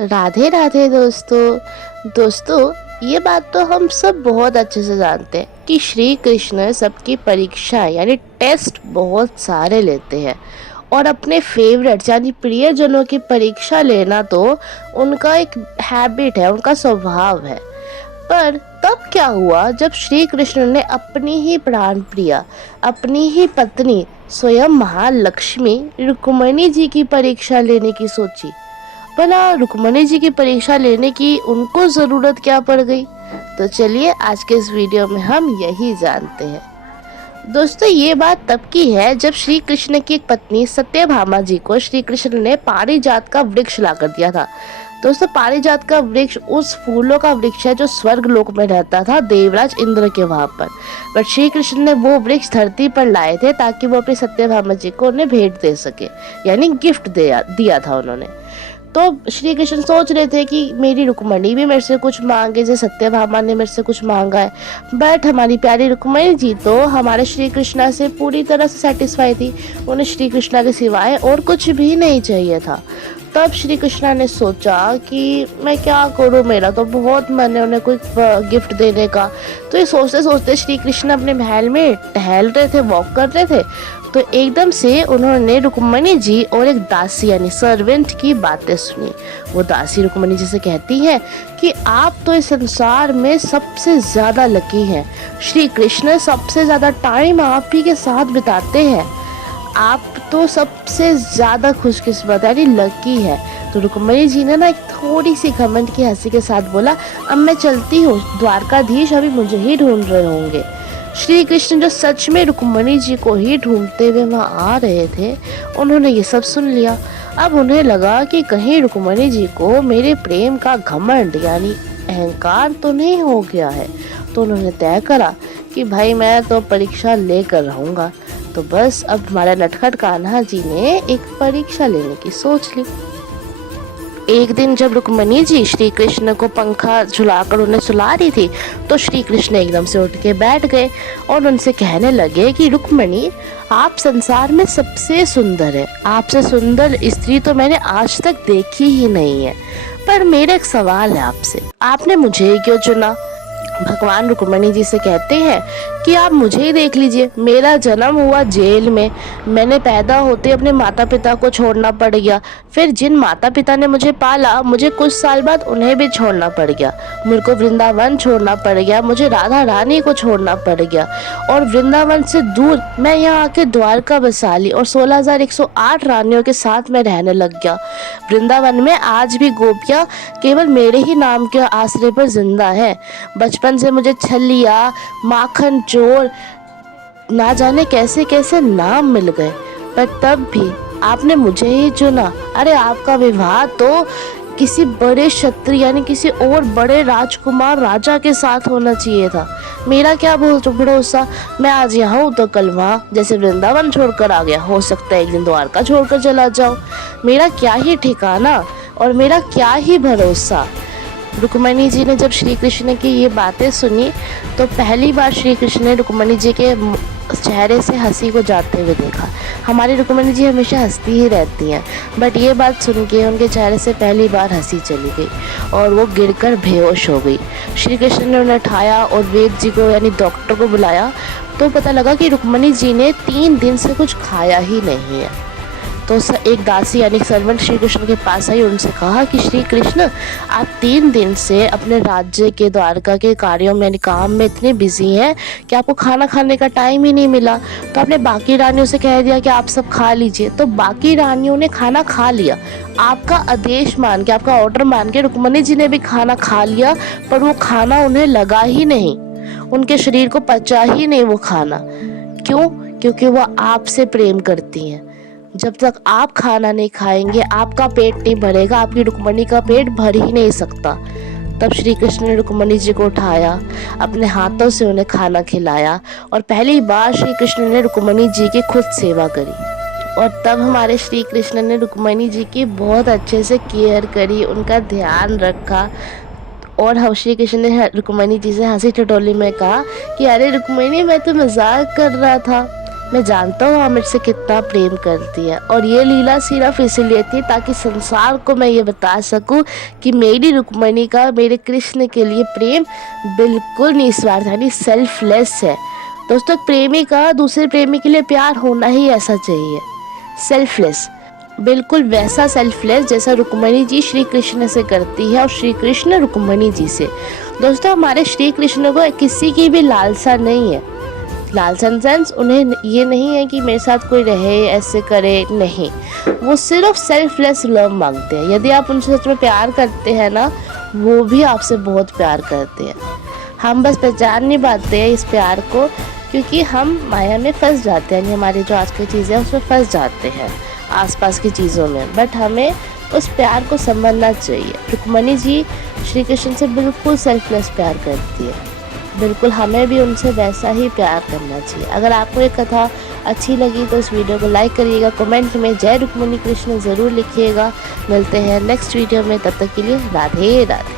राधे राधे दोस्तों ये बात तो हम सब बहुत अच्छे से जानते हैं कि श्री कृष्ण सबकी परीक्षा यानी टेस्ट बहुत सारे लेते हैं और अपने फेवरेट्स यानी प्रियजनों की परीक्षा लेना तो उनका एक हैबिट है, उनका स्वभाव है। पर तब क्या हुआ जब श्री कृष्ण ने अपनी ही प्राण प्रिया, अपनी ही पत्नी स्वयं महालक्ष्मी रुक्मिणी जी की परीक्षा लेने की सोची। भला रुक्मिणी जी की परीक्षा लेने की उनको ज़रूरत क्या पड़ गई? तो चलिए आज के इस वीडियो में हम यही जानते हैं। दोस्तों ये बात तब की है जब श्री कृष्ण की एक पत्नी सत्यभामा जी को श्री कृष्ण ने पारिजात का वृक्ष ला कर दिया था। दोस्तों पारिजात का वृक्ष उस फूलों का वृक्ष है जो स्वर्ग लोक में रहता था, देवराज इंद्र के वहां पर। बट श्री कृष्ण ने वो वृक्ष धरती पर लाए थे ताकि वो अपनी सत्यभामा जी को उन्हें भेंट दे सके, यानी गिफ्ट दिया था उन्होंने। तो श्री कृष्ण सोच रहे थे कि मेरी रुक्मिणी भी मेरे से कुछ मांगे जैसे सत्यभामा ने मेरे से कुछ मांगा है। बट हमारी प्यारी रुक्मिणी जी तो हमारे श्री कृष्णा से पूरी तरह से सेटिस्फाई थी, उन्हें श्री कृष्णा के सिवाय और कुछ भी नहीं चाहिए था। तब श्री कृष्णा ने सोचा कि मैं क्या करूं, मेरा तो बहुत मन है उन्हें कोई गिफ्ट देने का। तो ये सोचते सोचते श्री कृष्ण अपने महल में टहल रहे थे, वॉक कर रहे थे। तो एकदम से उन्होंने रुक्मिणी जी और एक दासी यानी सर्वेंट की बातें सुनी। वो दासी रुक्मिणी जी से कहती है कि आप तो इस संसार में सबसे ज्यादा लकी हैं, श्री कृष्ण सबसे ज्यादा टाइम आप ही के साथ बिताते हैं, आप तो सबसे ज्यादा खुशकिस्मत यानी लकी है। तो रुक्मिणी जी ने ना एक थोड़ी सी घमंड की हंसी के साथ बोला, अब मैं चलती हूँ, द्वारकाधीश अभी मुझे ही ढूंढ रहे होंगे। श्री कृष्ण जो सच में रुक्मिणी जी को ही ढूंढते हुए वहाँ आ रहे थे, उन्होंने ये सब सुन लिया। अब उन्हें लगा कि कहीं रुक्मिणी जी को मेरे प्रेम का घमंड यानी अहंकार तो नहीं हो गया है। तो उन्होंने तय करा कि भाई मैं तो परीक्षा लेकर रहूंगा। तो बस अब हमारा नटखट कान्हा जी ने एक परीक्षा लेने की सोच ली। एक दिन जब रुक्मिणी जी श्री कृष्ण को पंखा झुलाकर उन्हें सुला रही थी, तो श्री कृष्ण एकदम से उठ के बैठ गए और उनसे कहने लगे कि रुक्मिणी, आप संसार में सबसे सुंदर है, आपसे सुंदर स्त्री तो मैंने आज तक देखी ही नहीं है। पर मेरा एक सवाल है आपसे, आपने मुझे क्यों चुना? भगवान रुक्मिणी जी से कहते हैं कि आप मुझे ही देख लीजिए, मेरा जन्म हुआ जेल में, मैंने पैदा होते अपने माता पिता को छोड़ना पड़ गया, फिर जिन माता पिता ने मुझे पाला मुझे कुछ साल बाद उन्हें भी छोड़ना पड़ गया, मेरे को वृंदावन छोड़ना पड़ गया, मुझे राधा रानी को छोड़ना पड़ गया और वृंदावन से दूर मैं यहाँ आके द्वारका बसा ली और 16,108 रानियों के साथ मैं रहने लग गया। वृंदावन में आज भी गोपियाँ केवल मेरे ही नाम के आश्रय पर जिंदा है। बचपन से मुझे छलिया, माखन चोर, ना जाने कैसे कैसे नाम मिल गए, पर तब भी आपने मुझे ही चुना। अरे आपका विवाह तो किसी बड़े क्षत्रिय यानी किसी और बड़े राजकुमार राजा के साथ होना चाहिए था। मेरा क्या भरोसा, मैं आज यहाँ हूँ तो कल वहाँ, जैसे वृंदावन छोड़कर आ गया, हो सकता है एक दिन द्वारका छोड़कर चला जाऊँ। मेरा क्या ही ठिकाना और मेरा क्या ही भरोसा। रुक्मिणी जी ने जब श्री कृष्ण की ये बातें सुनी तो पहली बार श्री कृष्ण ने रुक्मिणी जी के चेहरे से हंसी को जाते हुए देखा। हमारी रुक्मिणी जी हमेशा हंसती ही रहती हैं, बट ये बात सुन के उनके चेहरे से पहली बार हंसी चली गई और वो गिरकर बेहोश हो गई। श्री कृष्ण ने उन्हें उठाया और वैद्य जी को यानी डॉक्टर को बुलाया तो पता लगा कि रुक्मिणी जी ने 3 दिन से कुछ खाया ही नहीं है। तो एक दासी यानी सर्वेंट श्री कृष्ण के पास आई और उनसे कहा कि श्री कृष्ण, आप 3 दिन से अपने राज्य के द्वारका के कार्यों में यानी काम में इतने बिजी हैं कि आपको खाना खाने का टाइम ही नहीं मिला। तो आपने बाकी रानियों से कह दिया कि आप सब खा लीजिए, तो बाकी रानियों ने खाना खा लिया। आपका आदेश मान के, आपका ऑर्डर मान के रुक्मिणी जी ने भी खाना खा लिया, पर वो खाना उन्हें लगा ही नहीं, उनके शरीर को पचा ही नहीं वो खाना। क्यों? क्योंकि वो आपसे प्रेम करती हैं। जब तक आप खाना नहीं खाएंगे आपका पेट नहीं भरेगा, आपकी रुक्मिणी का पेट भर ही नहीं सकता। तब श्री कृष्ण ने रुक्मिणी जी को उठाया, अपने हाथों से उन्हें खाना खिलाया और पहली बार श्री कृष्ण ने रुक्मिणी जी की खुद सेवा करी। और तब हमारे श्री कृष्ण ने रुक्मिणी जी की बहुत अच्छे से केयर करी, उनका ध्यान रखा। और हम श्री कृष्ण ने रुक्मिणी जी से हंसी ठिठोली में कहा कि अरे रुक्मिणी, मैं तो मजाक कर रहा था, मैं जानता हूँ आप मुझसे कितना प्रेम करती है, और ये लीला सिर्फ इसलिए थी ताकि संसार को मैं ये बता सकूँ कि मेरी रुक्मणी का मेरे कृष्ण के लिए प्रेम बिल्कुल निस्वार्थ यानी सेल्फलेस है। दोस्तों, एक प्रेमी का दूसरे प्रेमी के लिए प्यार होना ही ऐसा चाहिए, सेल्फलेस, बिल्कुल वैसा सेल्फलेस जैसा रुक्मणी जी श्री कृष्ण से करती है और श्री कृष्ण रुक्मणी जी से। दोस्तों, हमारे श्री कृष्ण को किसी की भी लालसा नहीं है। लालसा इन सेंस उन्हें ये नहीं है कि मेरे साथ कोई रहे, ऐसे करे, नहीं, वो सिर्फ सेल्फलेस लव मांगते हैं। यदि आप उनसे सच में प्यार करते हैं ना, वो भी आपसे बहुत प्यार करते हैं। हम बस पहचान नहीं पाते हैं इस प्यार को, क्योंकि हम माया में फंस जाते हैं, यानी हमारी जो आज की चीज़ें हैं उसमें फंस जाते हैं आसपास की चीज़ों में। बट हमें उस प्यार को समझना चाहिए। रुक्मणी जी श्री कृष्ण से बिल्कुल सेल्फलेस प्यार करती है, बिल्कुल हमें भी उनसे वैसा ही प्यार करना चाहिए। अगर आपको ये कथा अच्छी लगी तो इस वीडियो को लाइक करिएगा, कमेंट में जय रुक्मणी कृष्ण ज़रूर लिखिएगा। मिलते हैं नेक्स्ट वीडियो में, तब तक के लिए राधे राधे।